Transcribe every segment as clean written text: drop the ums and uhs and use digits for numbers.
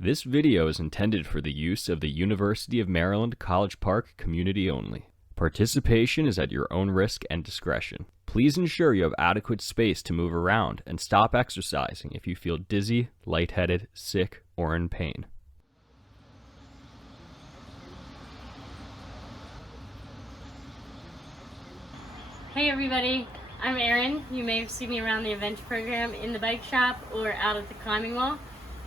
This video is intended for the use of the University of Maryland College Park community only. Participation is at your own risk and discretion. Please ensure you have adequate space to move around and stop exercising if you feel dizzy, lightheaded, sick, or in pain. Hey everybody, I'm Erin. You may have seen me around the event program in the bike shop or out at the climbing wall.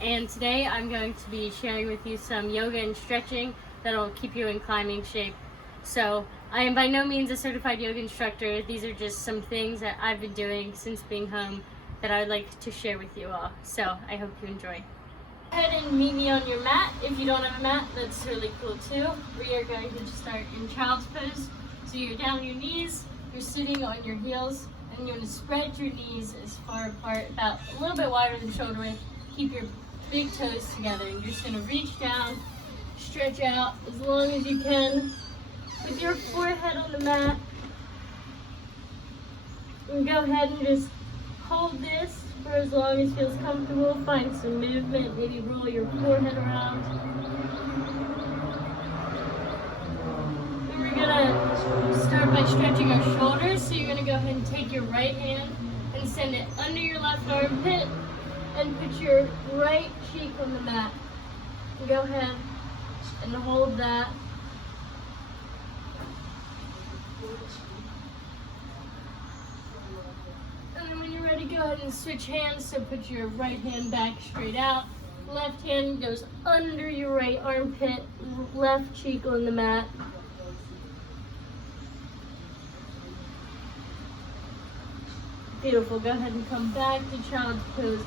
And today I'm going to be sharing with you some yoga and stretching that'll keep you in climbing shape. So I am by no means a certified yoga instructor. These are just some things that I've been doing since being home that I'd like to share with you all. So I hope you enjoy. Go ahead and meet me on your mat. If you don't have a mat, that's really cool too. We are going to start in child's pose. So you're down on your knees, you're sitting on your heels, and you're going to spread your knees as far apart, about a little bit wider than shoulder width. Keep your big toes together. You're just going to reach down, stretch out as long as you can with your forehead on the mat. And go ahead and just hold this for as long as feels comfortable. Find some movement, maybe roll your forehead around. And we're going to start by stretching our shoulders. So you're going to go ahead and take your right hand and send it under your left armpit and put your right cheek on the mat. And go ahead and hold that. And then when you're ready, go ahead and switch hands. So put your right hand back straight out. Left hand goes under your right armpit, left cheek on the mat. Beautiful. Go ahead and come back to child's pose.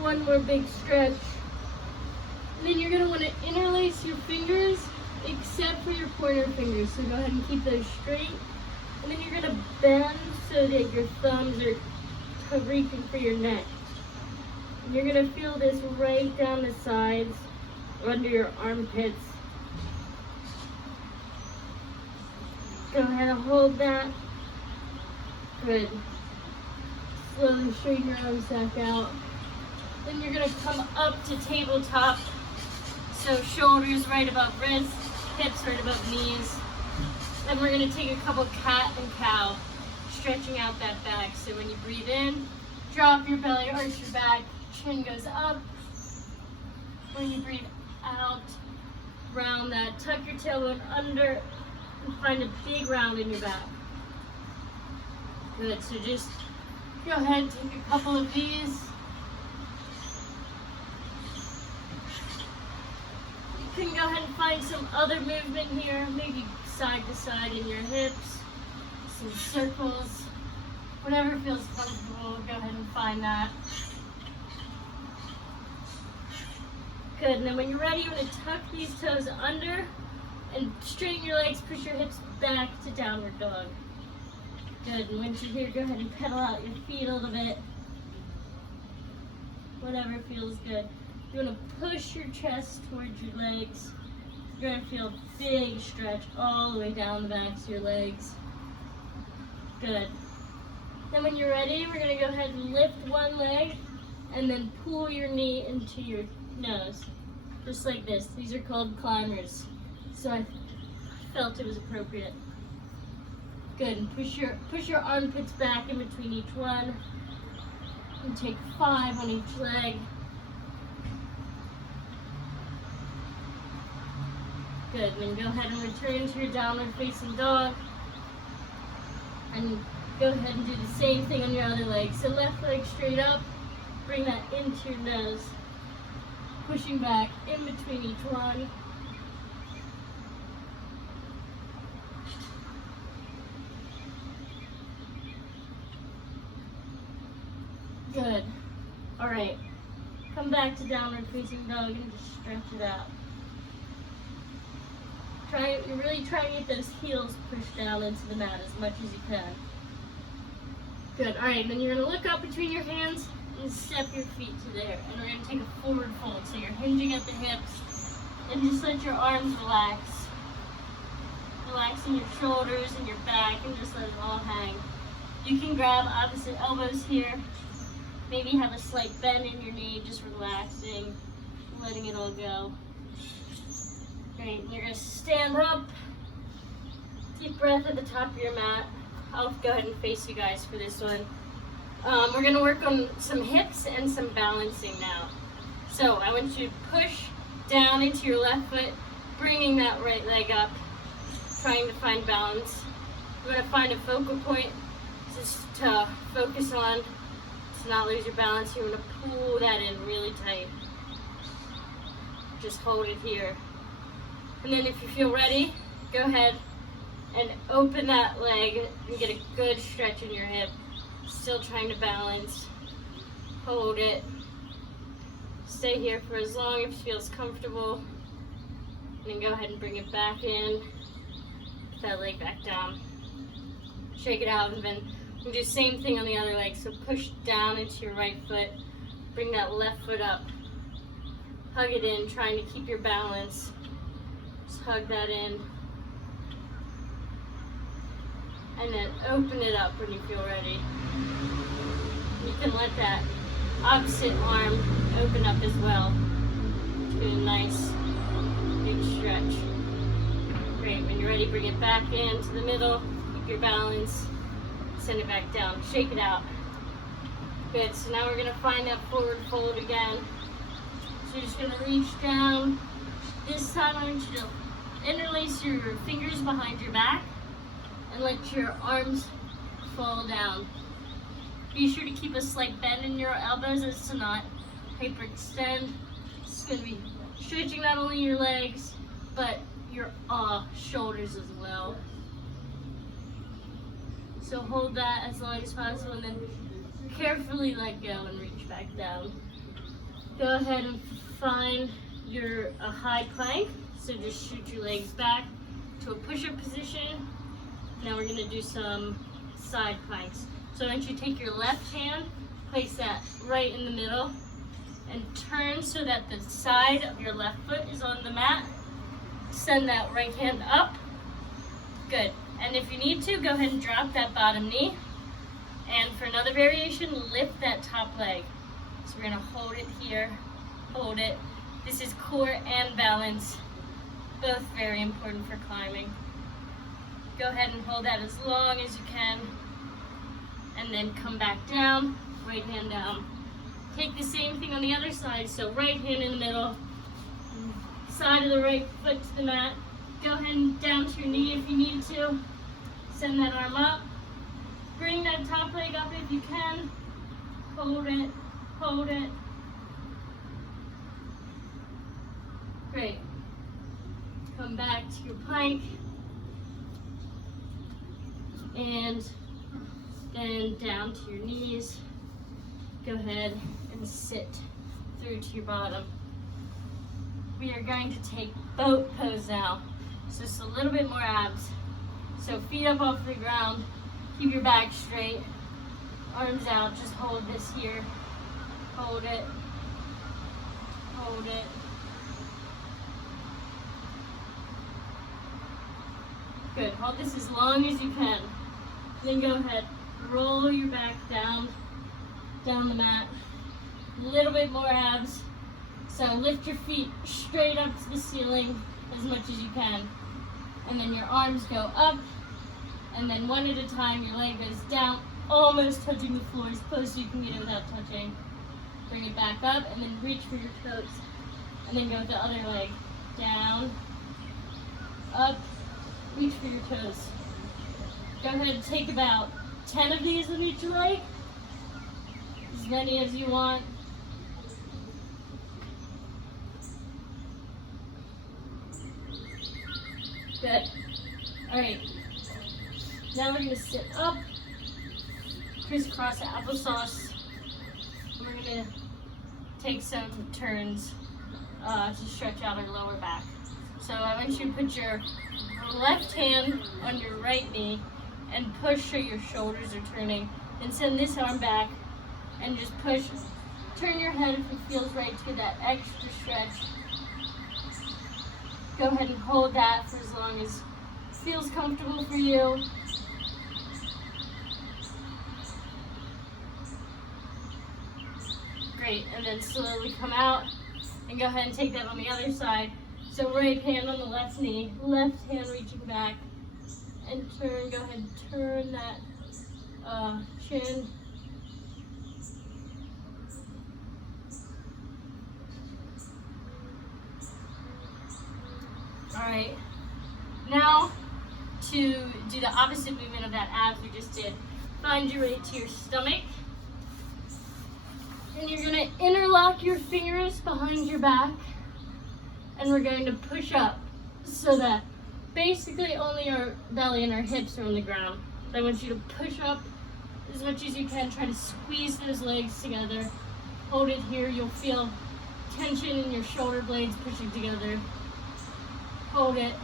One more big stretch. And then you're going to want to interlace your fingers except for your pointer fingers. So go ahead and keep those straight. And then you're going to bend so that your thumbs are reaching for your neck. And you're going to feel this right down the sides, under your armpits. Go ahead and hold that. Good. Slowly straighten your arms back out. Then you're going to come up to tabletop. So shoulders right above wrists, hips right above knees. Then we're going to take a couple cat and cow, stretching out that back. So when you breathe in, drop your belly, arch your back, chin goes up. When you breathe out, round that, tuck your tailbone under, and find a big round in your back. Good, so just go ahead and take a couple of these. You can go ahead and find some other movement here, maybe side to side in your hips, some circles, whatever feels comfortable, go ahead and find that. Good, and then when you're ready, you're going to tuck these toes under and straighten your legs, push your hips back to downward dog. Good, and once you're here, go ahead and pedal out your feet a little bit. Whatever feels good. You want to push your chest towards your legs. You're going to feel a big stretch all the way down the backs of your legs. Good. Then when you're ready, we're going to go ahead and lift one leg and then pull your knee into your nose. Just like this. These are called climbers. So I felt it was appropriate. Good, and push your armpits back in between each one. And take 5 on each leg. Good, and then go ahead and return to your downward facing dog. And go ahead and do the same thing on your other leg. So left leg straight up, bring that into your nose. Pushing back in between each one. Good. All right. Come back to downward facing dog and just stretch it out. You're really trying to get those heels pushed down into the mat as much as you can. Good. All right. Then you're going to look up between your hands and step your feet to there. And we're going to take a forward fold. So you're hinging at the hips and just let your arms relax. Relaxing your shoulders and your back and just let it all hang. You can grab opposite elbows here. Maybe have a slight bend in your knee, just relaxing. letting it all go. Great, you're gonna stand up, deep breath at the top of your mat. I'll go ahead and face you guys for this one. We're gonna work on some hips and some balancing now. So I want you to push down into your left foot, bringing that right leg up, trying to find balance. You wanna find a focal point just to focus on, to not lose your balance. You wanna pull that in really tight. Just hold it here. And then if you feel ready, go ahead and open that leg and get a good stretch in your hip. Still trying to balance. Hold it. Stay here for as long as it feels comfortable. And then go ahead and bring it back in. Put that leg back down. Shake it out, and then we'll do the same thing on the other leg. So push down into your right foot. Bring that left foot up. Hug it in, trying to keep your balance. Just hug that in. And then open it up when you feel ready. You can let that opposite arm open up as well. Do a nice big stretch. Great, when you're ready, bring it back into the middle. Keep your balance. Send it back down. Shake it out. Good, so now we're gonna find that forward fold again. So you're just gonna reach down. This time I want you to interlace your fingers behind your back and let your arms fall down. Be sure to keep a slight bend in your elbows as to not hyperextend. It's going to be stretching not only your legs, but your shoulders as well. So hold that as long as possible, and then carefully let go and reach back down. Go ahead and find your high plank. So just shoot your legs back to a push-up position. Now we're going to do some side planks. So I want you to take your left hand, place that right in the middle, and turn so that the side of your left foot is on the mat. Send that right hand up. Good. And if you need to, go ahead and drop that bottom knee. And for another variation, lift that top leg. So we're going to hold it here, hold it. This is core and balance, both very important for climbing. Go ahead and hold that as long as you can, and then come back down, right hand down. Take the same thing on the other side, so right hand in the middle, side of the right foot to the mat. Go ahead and down to your knee if you need to. Send that arm up. Bring that top leg up if you can. Hold it, hold it. Great. Come back to your plank. And then down to your knees. Go ahead and sit through to your bottom. We are going to take boat pose now. So just a little bit more abs. So feet up off the ground. Keep your back straight. Arms out. Just hold this here. Hold it. Hold it. Good. Hold this as long as you can. Then go ahead, roll your back down the mat. A little bit more abs. So lift your feet straight up to the ceiling as much as you can. And then your arms go up. And then one at a time, your leg goes down, almost touching the floor as close as you can get it without touching. Bring it back up and then reach for your toes. And then go with the other leg. Down, up, reach for your toes. Go ahead and take about 10 of these on each leg. As many as you want. Good. Alright. Now we're going to sit up. Crisscross applesauce. We're going to take some turns to stretch out our lower back. So I want you to put your left hand on your right knee and push so your shoulders are turning. Then send this arm back and just push. Turn your head if it feels right to get that extra stretch. Go ahead and hold that for as long as it feels comfortable for you. Great, and then slowly come out. And go ahead and take that on the other side. So right hand on the left knee, left hand reaching back, and turn. Go ahead and turn that chin. All right. Now to do the opposite movement of that abs we just did. Find your way to your stomach. And you're going to interlock your fingers behind your back. And we're going to push up so that basically only our belly and our hips are on the ground. So I want you to push up as much as you can. Try to squeeze those legs together. Hold it here. You'll feel tension in your shoulder blades pushing together. Hold it.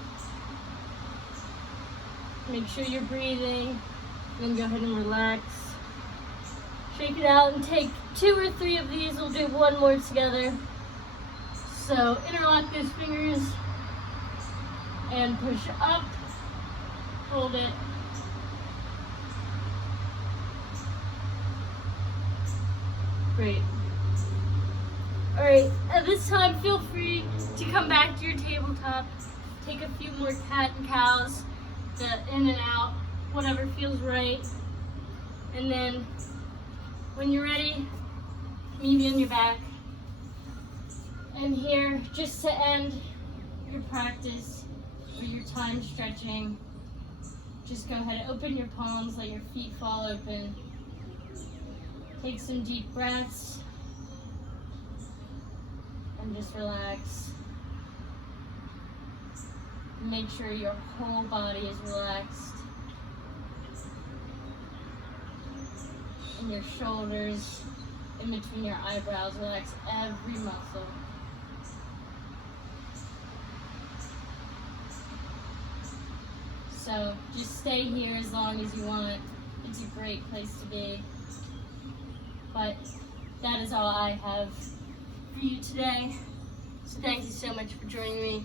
Make sure you're breathing. Then go ahead and relax. Shake it out and take 2 or 3 of these. We'll do one more together. So interlock those fingers and push up. Hold it. Great. All right, at this time, feel free to come back to your tabletop. Take a few more cat and cows, the in and out, whatever feels right. And then when you're ready, meet me on your back. And here, just to end your practice or your time stretching, just go ahead and open your palms, let your feet fall open. Take some deep breaths and just relax. Make sure your whole body is relaxed. And your shoulders, in between your eyebrows, relax every muscle. So just stay here as long as you want. It's a great place to be. But that is all I have for you today. So thank you so much for joining me.